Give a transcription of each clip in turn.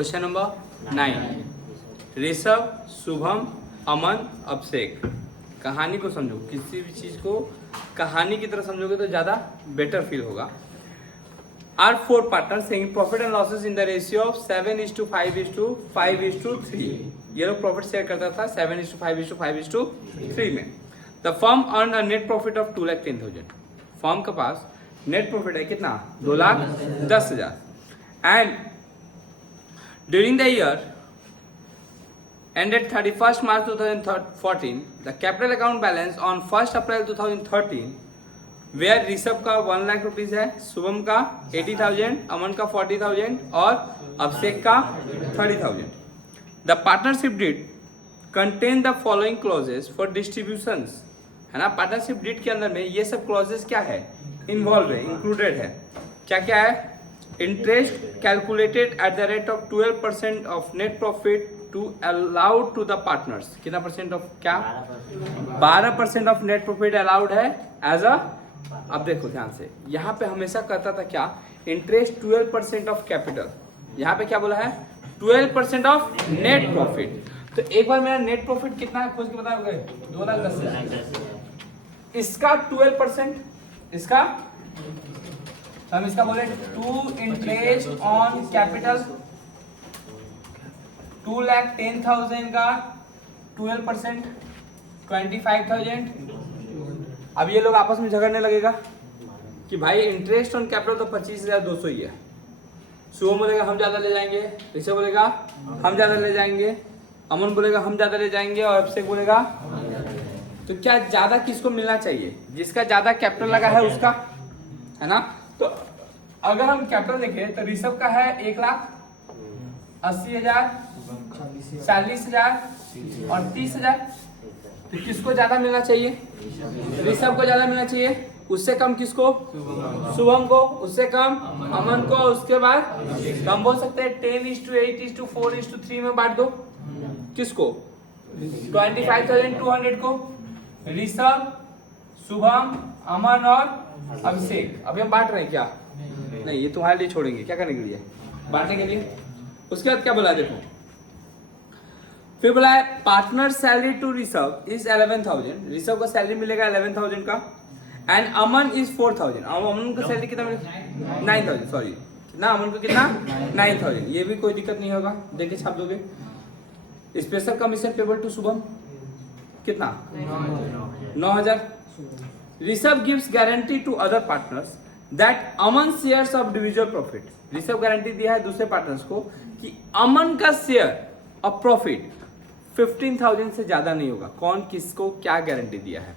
Question number 9। Rishabh, Shubham, अमन, अभिषेक। कहानी को समझो, किसी भी चीज को कहानी की तरह समझोगे तो ज्यादा बेटर फील होगा। Are 4 partners saying profit and losses in the ratio of 7:5:5:3। ये लोग प्रॉफिट शेयर करता था 7:5:5:3 में। The firm earn a net profit of 2,10,000। Firm के पास नेट प्रॉफिट है कितना? 2,10,000। And during the year ended 31st March 2014, the capital account balance on 1st April 2013 where Rishabh का 1 लाख रुपीज है, शुभम का 80,000, अमन का 40,000 और अभिषेक का 30,000। The partnership deed contain the following clauses for distributions, है ना। पार्टनरशिप डीड के अंदर में ये सब क्लॉजेस क्या है? इन्वॉल्व है, इंक्लूडेड है। क्या क्या है? Interest calculated at the rate of 12% of net profit to allowed to the partners. कितना परसेंट ऑफ क्या? 12% ऑफ नेट प्रॉफिट अलाउड है एज अ। अब देखो ध्यान से, यहाँ पे हमेशा कहता था क्या? Interest 12% of capital. यहाँ पे क्या बोला है? 12% ऑफ नेट प्रॉफिट। तो एक बार मेरा नेट प्रॉफिट कितना है खोज के बताओगे? 2,10,000। इसका 12%, इसका हम इसका बोले टू इंटरेस्ट ऑन कैपिटल 2,10,000 का 12% 25,000। अब ये लोग आपस में झगड़ने लगेगा कि भाई इंटरेस्ट ऑन कैपिटल तो 25,200 ही है। शुभम बोलेगा हम ज्यादा ले जाएंगे, ऋषभ बोलेगा हम ज्यादा ले जाएंगे, अमन बोलेगा हम ज्यादा ले जाएंगे और अभिषेक बोलेगा। तो क्या ज्यादा किसको मिलना चाहिए? जिसका ज्यादा कैपिटल लगा है उसका, है ना। तो अगर हम कैपिटल देखें तो ऋषभ का है 1,80,000, 40,000 और 30,000। तो किसको ज्यादा मिलना चाहिए? ऋषभ को ज्यादा मिलना चाहिए। उससे कम किसको? शुभम को। उससे कम अमन को। उसके बाद हम बोल सकते हैं 10:8:4:3 में बांट दो। किसको? 25,200 को ऋषभ, शुभम, अमन और अभिषेक। अभी हम बांट रहे हैं क्या? नहीं, ये तुम्हारे लिए छोड़ेंगे। क्या करने के लिए? बांटने के लिए। उसके बाद क्या बोला देखो, फिर बोला है partner salary to Rishabh is 11,000। Rishabh का सैलरी मिलेगा 11,000 का। And Aman is 4,000। अमन को सैलरी कितना मिलेगा? 9,000। सॉरी, कितना? अमन को कितना? 9,000। ये भी कोई दिक्कत नहीं होगा, देख के छाप दोगे। Special commission payable to Shubham कितना? 9,000। Rishabh gives guarantee to other partners that Aman shares of individual profit. Rishabh guarantee दिया है दूसरे पार्टनर्स को कि अमन का शेयर ऑफ प्रॉफिट 15,000 से ज्यादा नहीं होगा। कौन किसको क्या गारंटी दिया है?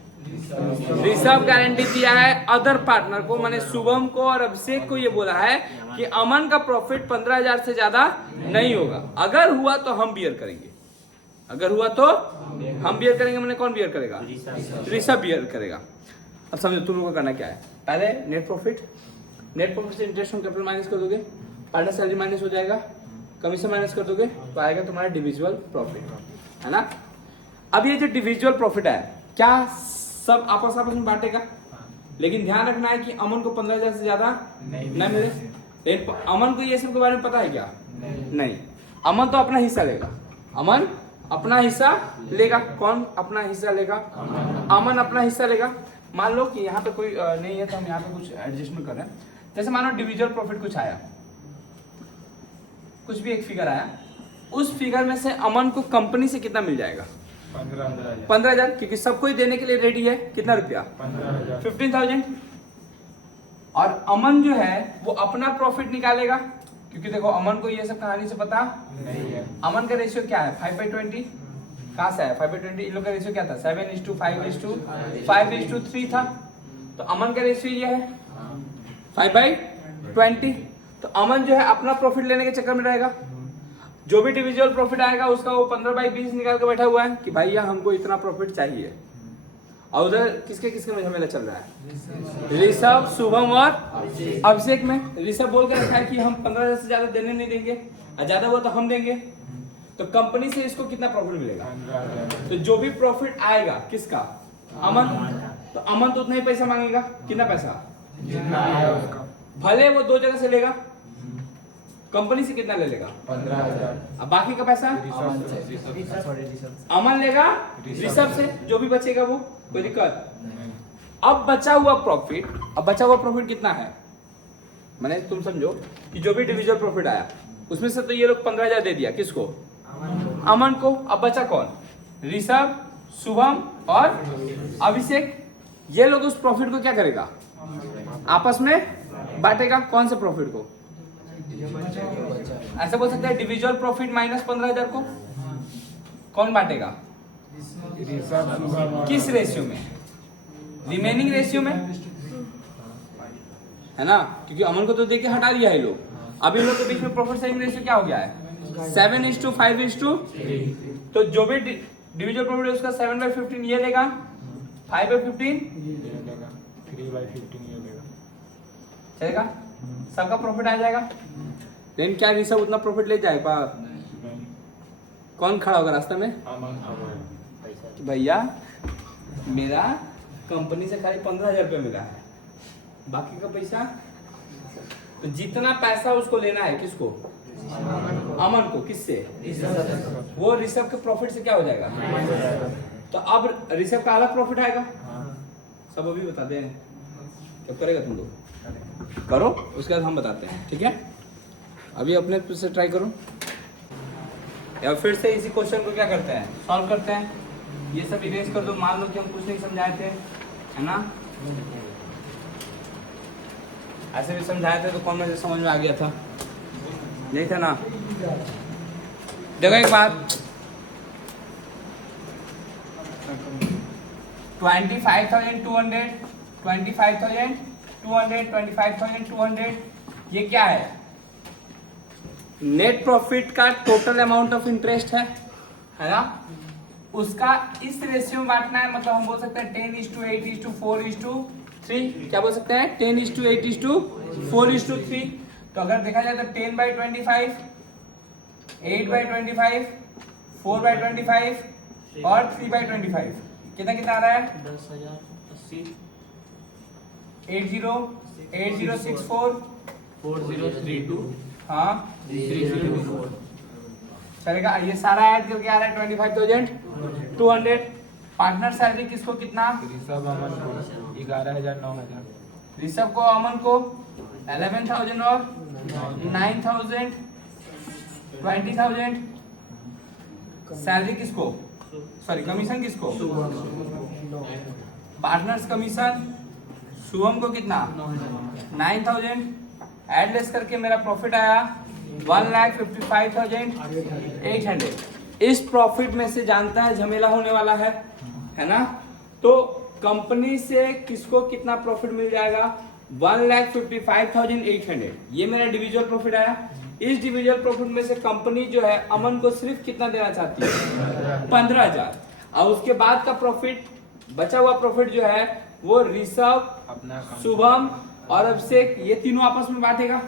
ऋषभ गारंटी दिया है अदर पार्टनर को, माने शुभम को और अभिषेक को। ये बोला है कि अमन का प्रॉफिट 15,000 से ज्यादा नहीं होगा। अगर हुआ तो हम बियर करेंगे। अगर हुआ तो हम बियर करेंगे, मैंने कौन बियर करेगा? ऋषभ बियर करेगा। अब समझो तुम लोगों को करना क्या है। पहले नेट प्रॉफिट से इंटरेस्ट ऑन कैपिटल माइनस कर दोगे, पार्टनर सैलरी माइनस हो जाएगा, कमीशन माइनस कर दोगे तो आएगा तुम्हारा डिविजुअल प्रॉफिट, है ना। अब ये जो डिविजुअल प्रॉफिट है क्या सब आपस में बांटेगा? लेकिन ध्यान रखना है कि अमन को 15,000 से ज्यादा नहीं मिले। लेकिन अमन को ये सब के बारे में पता है क्या? नहीं। अमन तो अपना हिस्सा लेगा। अमन अपना हिस्सा लेगा। कौन अपना हिस्सा लेगा? अमन अपना हिस्सा लेगा। मान लो कि यहाँ पे कोई नहीं है तो हम यहाँ पे कुछ एडजस्टमेंट कर रहे हैं। जैसे मानो डिविजुअल प्रॉफिट कुछ आया, कुछ भी एक फिगर आया, उस फिगर में से अमन को कंपनी से कितना मिल जाएगा? 15,000। क्योंकि सबको ही देने के लिए रेडी है। कितना रुपया? 15,000। और अमन जो है वो अपना प्रॉफिट निकालेगा, क्योंकि देखो अमन को ये सब कहानी से पता नहीं है। अमन का रेशियो क्या है? 5/20। कहाँ से है 5/20? इन लोग का रेशियो क्या था? 7:5:5:3 था। तो अमन का रेशियो ये है 5/20। तो अमन जो है अपना प्रॉफिट लेने के चक्कर में रहेगा। जो भी डिविजुअल प्रॉफिट आएगा उसका वो 15/20 निकाल के बैठा हुआ है कि भैया हमको इतना प्रॉफिट चाहिए। और उधर किसके किसके में झमेला चल रहा है? ऋषभ, शुभम और अभिषेक में। ऋषभ बोल के रखा है कि हम 15,000 से ज्यादा देने नहीं देंगे, और ज्यादा हुआ तो हम देंगे। तो कंपनी से इसको कितना प्रॉफिट मिलेगा? तो जो भी प्रॉफिट आएगा किसका? अमन। तो अमन तो उतना ही पैसा मांगेगा। कितना पैसा? भले वो 2 जगह से लेगा, कंपनी से कितना ले लेगा? 15,000। अब बाकी का पैसा अमन लेगा ऋषभ से, जो भी बचेगा वो, कोई दिक्कत। अब बचा हुआ प्रॉफिट कितना है? मैंने तुम समझो कि जो भी डिविजुअल प्रॉफिट आया उसमें से तो ये लोग 15,000 दे दिया, किसको? अमन को। अब बचा कौन? ऋषभ, शुभम और अभिषेक। ये लोग उस प्रॉफिट को क्या करेगा? आपस में बांटेगा। कौन से प्रॉफिट को? ऐसा बोल सकते हैं डिविजुअल प्रॉफिट माइनस 15,000 को कौन बांटेगा? किस रेशियो में? रिमेनिंग रेशियो में, है ना? क्योंकि अमन को तो देके हटा दिया है लोग। अब इन लोग के बीच में प्रॉफिट शेयरिंग रेशियो क्या हो गया है? 7:5:2। तो जो भी डिविजुअल प्रॉफिट है उसका 7/15 ये लेगा, 5/15 चलेगा, सबका प्रॉफिट आ जाएगा। लेकिन क्या ऋषभ उतना प्रॉफिट ले जाएगा? कौन खड़ा होगा रास्ते में? कि भैया मेरा कंपनी से खाली 15,000 रुपये मिला है, बाकी का पैसा, तो जितना पैसा उसको लेना है किसको? अमन को। किससे? वो ऋषभ के प्रॉफिट से क्या हो जाएगा? तो अब ऋषभ का अलग प्रॉफिट आएगा। सब अभी बता दें, क्या करेगा तुम लोग? करो, उसके बाद हम बताते हैं, ठीक है? अभी अपने से ट्राई करो, या फिर से इसी क्वेश्चन को क्या करते हैं? सॉल्व करते हैं। ये सब इरेज कर दो। मान लो कि हम कुछ नहीं समझाए थे, है ना? ऐसे भी समझाए थे तो कौन मुझे समझ में आ गया था? नहीं था ना? देखो एक बात, 25,200, 25,200, 25,200, ये क्या है? नेट प्रॉफिट का टोटल अमाउंट ऑफ इंटरेस्ट है ना? उसका इस रेशियो में बांटना है। मतलब हम बोल सकते हैं 10:8:4:3। क्या बोल सकते हैं? 10:8:4:3। तो अगर देखा जाए तो 10/25, 8/25, 4/25 और 3/25 कितना कितना आ रहा है? 10,080, 80,8064 4032, हाँ 3024। चलेगा। ये सारा ऐड करके आ रहा है 25,200। पार्टनर सैलरी किसको कितना? ऋषभ अमन को 11,000 9,000। ऋषभ को अमन को 11,000 और 9,000, 20,000। सैलरी किसको? सॉरी कमीशन किसको? पार्टनर्स कमीशन शुभम को कितना? 9,000। एड लेस करके मेरा प्रॉफिट आया 1,55,800। इस प्रॉफिट में से जानता है झमेला होने वाला है ना? तो कंपनी से किसको कितना प्रॉफिट मिल जाएगा? 1,55,800। ये मेरा डिविजुअल प्रॉफिट आया। इस डिविजुअल प्रॉफिट में से कंपनी जो है अमन को सिर्फ कितना देना चाहती है? 15,000। और उसके बाद का प्रॉफिट, बचा हुआ प्रॉफिट जो है वो ऋषभ, शुभम और अभिषेक ये तीनों आपस में बांटेगा।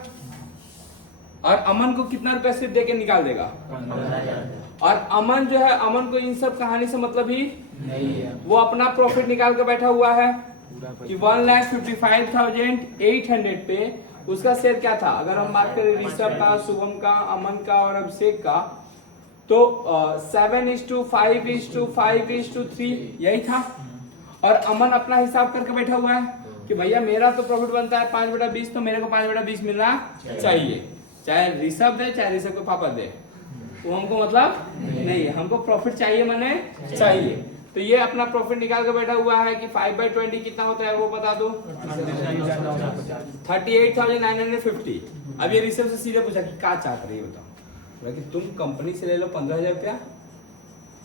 और अमन को कितना रुपया सिर्फ देके निकाल देगा? 15,000। और अमन जो है, अमन को इन सब कहानी से मतलब ही नहीं है, वो अपना प्रॉफिट निकाल के बैठा हुआ है कि 1,55,800 पे उसका शेयर क्या था? अगर हम बात करें ऋषभ का, शुभम का, अमन का और अभिषेक का, तो 7:5:3 यही था। और अमन अपना हिसाब करके बैठा हुआ है कि भैया मेरा तो प्रॉफिट बनता है 5/20, तो मेरे को 5/20 मिलना चाहिए, चाहे ऋषभ दे चाहे ऋषभ के पापा दे, वो हमको मतलब नहीं है, हमको प्रॉफिट चाहिए माने चाहिए। तो ये अपना प्रॉफिट निकाल के बैठा हुआ है कि 5/20 कितना होता है वो बता दो, 38,950। अब ये ऋषभ से सीधे पूछा कि क्या चाहते रही बताओ, कि तुम कंपनी से ले लो 15,000 रुपया,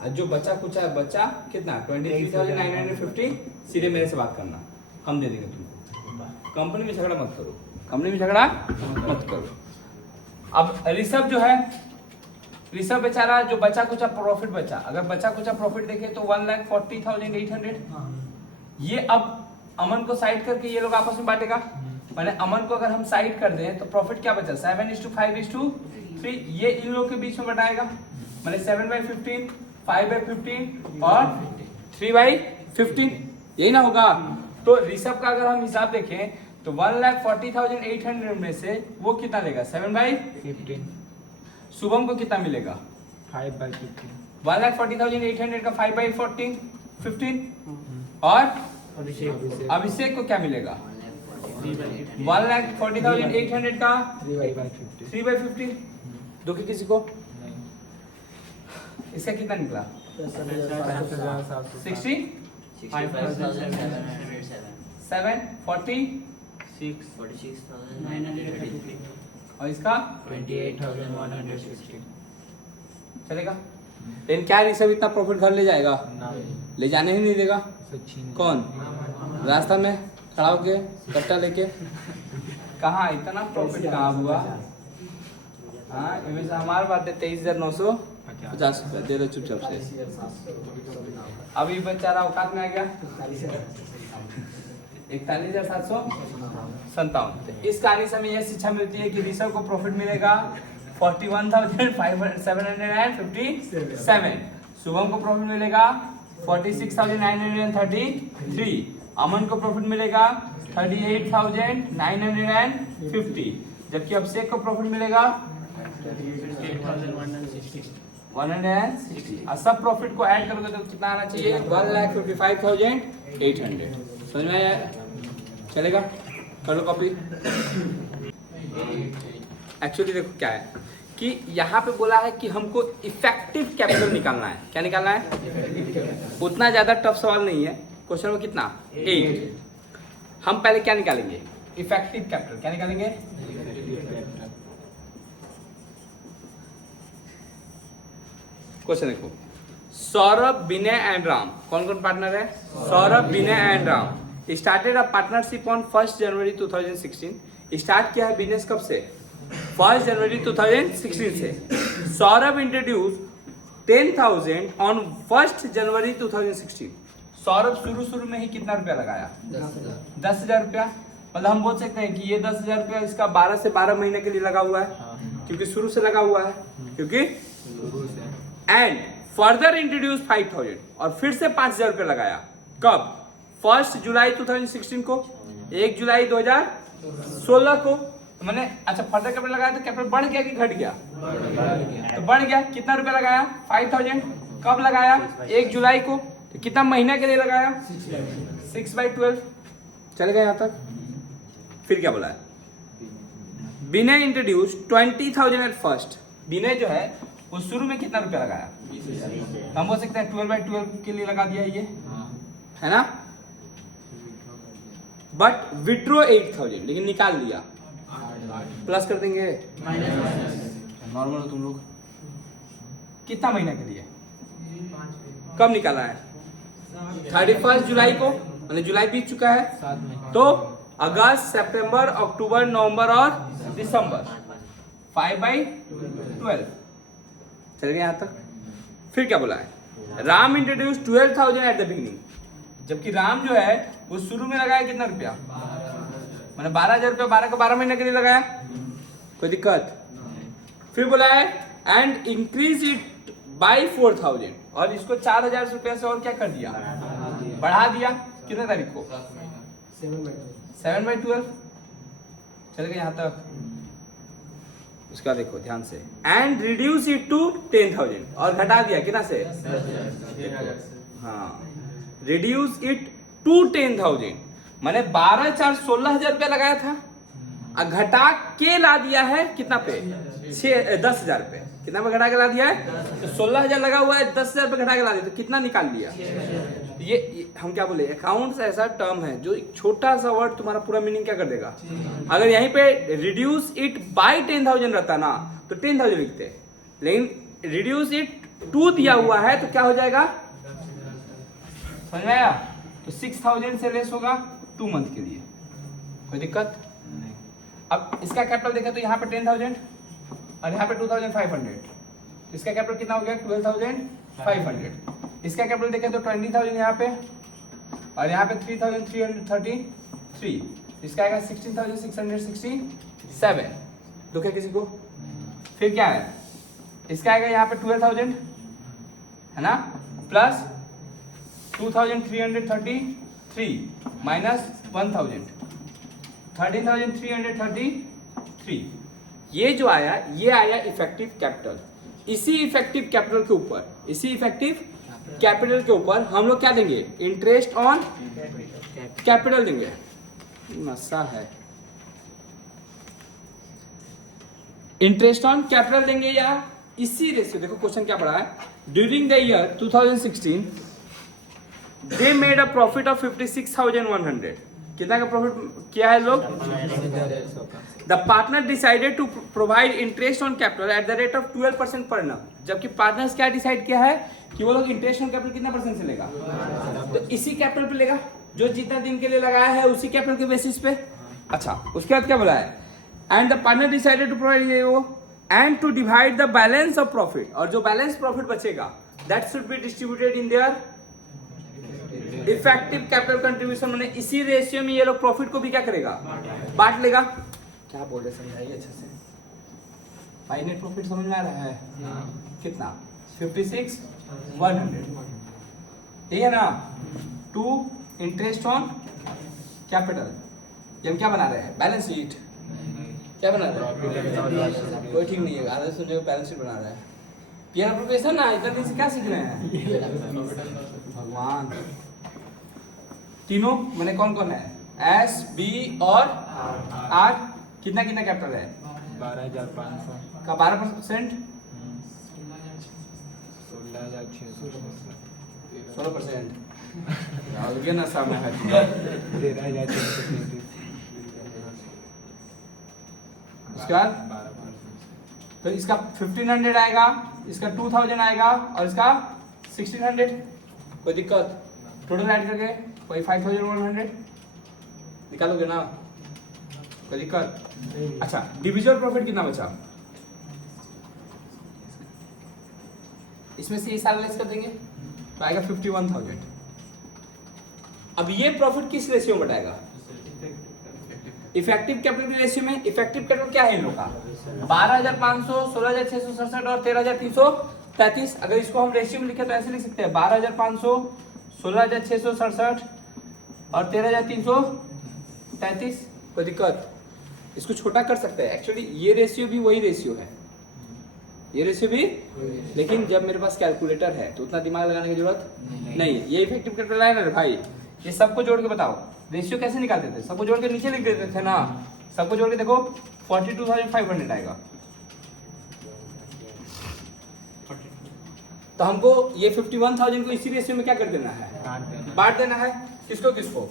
आज जो बचा कुछ है बचा कितना 23,950, सीधे मेरे से बात करना, हम दे देंगे तुमको। कंपनी में झगड़ा मत करो, कंपनी में झगड़ा मत करो। अब ऋषभ जो है, ऋषभ बेचारा जो बचा कुछ प्रॉफिट बचा, अगर बचा कुछ प्रॉफिट देखे तो 1,40,800। ये अब अमन को साइड करके ये लोग आपस में बांटेगा। मैंने अमन को अगर हम साइड कर दें तो प्रॉफिट क्या बचा? 7:5:3। ये इन लोग के बीच में बटाएगा। मैंने 7/15, 5/15 और 3/15, यही ना होगा। तो ऋषभ का अगर हम हिसाब देखें तो 1,40,800 में से वो कितना लेगा 7/15। 15 शुभम को कितना मिलेगा 5/15 1,40,800 का 5/15 और अभिषेक को क्या मिलेगा 1,40,800 का 3/50 3/15। दो की किसी को नहीं इसका कितना निकला 5,700 60 7 40 933 और इसका 28,160 चलेगा। लेकिन क्या ऋषभ इतना प्रॉफिट घर ले जाएगा ना ले जाने ही नहीं देगा। सचिन कौन रास्ता में खड़ा होके कट्टा लेके कहाँ इतना प्रॉफिट कहाँ हुआ। हाँ इनमें से हमारी बात है 23,950 रुपये दे दो चुपचाप से। अभी बेचारा औकात में आ गया 41,757। इस कहानी से हमें यह शिक्षा मिलती है कि ऋषभ को प्रॉफिट मिलेगा 41,757। शुभम को प्रॉफिट मिलेगा 46,933। अमन को प्रॉफिट मिलेगा 38,950। जबकि अभिषेक को प्रॉफिट मिलेगा 160। और सब प्रॉफिट को ऐड करोगे तो कितना आना चाहिए 1,55,800। समझ में आया चलेगा। करो कॉपी। एक्चुअली देखो क्या है कि यहाँ पे बोला है कि हमको इफेक्टिव कैपिटल निकालना है। क्या निकालना है उतना ज्यादा टफ सवाल नहीं है। क्वेश्चन में कितना 8। हम पहले क्या निकालेंगे इफेक्टिव कैपिटल। क्या निकालेंगे क्वेश्चन देखो सौरभ विनय एंड राम कौन कौन पार्टनर है Saurabh Vinay and Ram started a partnership on 1 January 2016। Start किया है बिजनेस कब से 1 जनवरी 2016 से। सौरभ इंट्रोड्यूस 10,000 ऑन 1 जनवरी 2016। सौरभ शुरू में ही कितना रुपया लगाया 10,000 रुपया। मतलब हम बोल सकते हैं कि ये 10,000 रुपया इसका 12 से 12 महीने के लिए लगा हुआ है क्योंकि शुरू से लगा हुआ है क्योंकि एंड फर्दर इंट्रोड्यूस 5,000 और फिर से 5,000 रुपया लगाया कब 1 जुलाई 2016 को 1 जुलाई 2016 को। तो मैंने अच्छा फर्दर कैपिटल लगाया तो कैपिटल बढ़ गया कि घट गया तो बढ़ गया। कितना रुपया लगाया 5,000 कब लगाया 1 जुलाई को। तो कितना महीना के लिए लगाया 6/12। चलेगा यहाँ तक। फिर क्या बोला है विनय इंट्रोड्यूस 20,000 एट फर्स्ट। विनय जो है वो शुरू में कितना रुपया लगाया हम बोल सकते हैं 12/12 के लिए लगा दिया ये है ना। बट विड्रो 8,000 लेकिन निकाल लिया प्लस कर देंगे नॉर्मल हो तुम लोग। कितना महीना के लिए कब निकाला है 31 जुलाई को मतलब जुलाई बीत चुका है 7 महीने तो अगस्त सितंबर अक्टूबर नवंबर और दिसंबर 5/12। चल गया यहाँ तक। फिर क्या बोला है Ram introduce 12,000 at the beginning. जबकि राम जो है वो शुरू में लगाया कितना रुपया मैंने 12,000 रुपया 12 का 12 महीने के लिए लगाया कोई दिक्कत। फिर बोला है एंड इंक्रीज इट बाई 4,000 और इसको 4,000 रुपया से और क्या कर दिया बढ़ा दिया। कितने तारीख को 7/12। चल गए यहाँ तक। उसका देखो ध्यान से एंड रिड्यूस इट टू 10,000 और घटा दिया कितना से हाँ रिड्यूस इट टू 10,000 मैंने 12 4 16,000 रुपया लगाया था और घटा के ला दिया है कितना पे 10,000 पे। कितना पे घटा के ला दिया है तो 16,000 लगा हुआ है 10,000 पे घटा के ला दिया तो कितना निकाल लिया। ये हम क्या बोले अकाउंट्स ऐसा टर्म है जो एक छोटा सा वर्ड तुम्हारा पूरा मीनिंग क्या कर देगा। अगर यहीं पे रिड्यूस इट बाय 10,000 रहता ना तो 10,000 लिखते लेकिन रिड्यूस इट टू दिया हुआ है तो क्या हो जाएगा समझ में आया। तो 6,000 से लेस होगा 2 मंथ के लिए कोई दिक्कत। अब इसका कैपिटल देखा तो यहाँ पे 10,000 और यहाँ पे 2,500। इसका कैपिटल कितना हो गया 12,500। इसका कैपिटल देखें तो 20,000 यहाँ पे और यहाँ पे 3,333। इसका आएगा 16,667। दो क्या किसी को। फिर क्या है इसका आएगा यहाँ पे 12,000 है ना प्लस 2,333 माइनस 1,000 13,333। ये जो आया ये आया इफेक्टिव कैपिटल। इसी इफेक्टिव कैपिटल के ऊपर हम लोग क्या देंगे, इंटरेस्ट ऑन कैपिटल देंगे। नशा है, इंटरेस्ट ऑन कैपिटल देंगे या इसी रेशियो। देखो क्वेश्चन क्या पढ़ा है, during the year 2016 they made a profit of 56,100। कितना का प्रॉफिट किया है लोग? The partner decided to provide interest on capital at the rate of 12% पर annum। जबकि पार्टनर्स क्या डिसाइड किया है कि वो लोग इंटरेस्ट ऑन कैपिटल कितना परसेंट से लेगा, तो इसी कैपिटल पे लेगा जो जितना दिन के लिए लगाया है उसी कैपिटल के बेसिस पे। अच्छा, उसके बाद क्या बोला है, and the partner decided to provide ये वो and to divide the balance of profit, और जो बैलेंस प्रॉफिट बचेगा that should be distributed in their effective capital contribution. मैंने इसी रेशियो में ये लोग प्रॉफिट को भी क्या करेगा, बांट लेगा। क्या बोल रहे समझाइए अच्छे से भाई। नेट प्रॉफिट समझ में आ रहा है कितना, 56,100, ठीक है ना। टू इंटरेस्ट ऑन कैपिटल, ये हम क्या बना रहे हैं, बैलेंस शीट। क्या बना रहे हैं, कोई ठीक नहीं है, आधे सुनने को बैलेंस शीट बना रहा है। पीआर एप्रोप्रिएशन ना, इतना दिन से क्या सीख रहे हैं भगवान। तीनों मैंने कौन कौन है, एस बी और आर। कितना कितना कैपिटल है, 12,500 का 12%, 16%। ना सामने है 13,333। उसके बाद तो इसका 1500 आएगा, इसका 2000 आएगा और इसका 1600। कोई दिक्कत, टोटल ऐड करके कोई 5100 निकालोगे ना, कोई दिक्कत। अच्छा, डिविजिबल प्रॉफिट कितना बचा, इसमें से ये सारा लेस कर देंगे तो आएगा 51,000। अब ये प्रॉफिट किस रेशियो में बताएगा, इफेक्टिव कैपिटल रेशियो में। इफेक्टिव कैपिटल क्या है इन लोग का, 12,500, 16,667 और 13,333। अगर इसको हम रेशियो में लिखे तो ऐसे लिख सकते हैं 12,500, 16,667 और 13,333। कोई दिक्कत, इसको छोटा कर सकते हैं। एक्चुअली ये रेशियो भी वही रेशियो है, ये रेशियो भी, लेकिन जब मेरे पास कैलकुलेटर है तो उतना दिमाग लगाने की जरूरत नहीं है। ये इफेक्टिव कैपिटल है ना भाई, ये सबको जोड़ के बताओ रेशियो कैसे निकालते थे, सबको जोड़ के नीचे लिख देते थे ना। सबको जोड़ के देखो 42,500 आएगा। तो हमको ये 51,000 को इसी रेशियो में क्या कर देना है, बांट देना है। किसको किसको,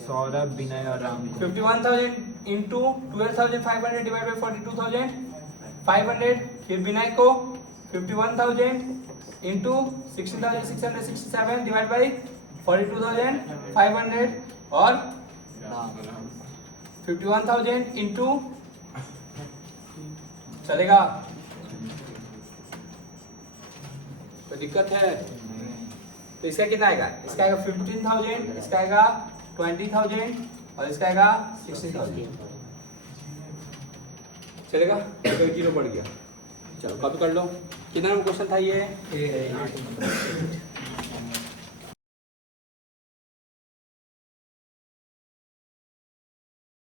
सौरभ, विनय और राम को। 51,000 इंटू 12,500 डिवाइड बाई 42,500। फिर विनय को 51,000 इंटू 16,667 डिवाइड बाई 42,500 और 51,000 इंटू, चलेगा, कोई दिक्कत है। तो इसका कितना आएगा, इसका आएगा 15,000, इसका आएगा 20,000 और इसका आएगा 60,000। चलेगा, तो 0 बढ़ गया। चलो कॉपी कर लो। कितना क्वेश्चन था ये,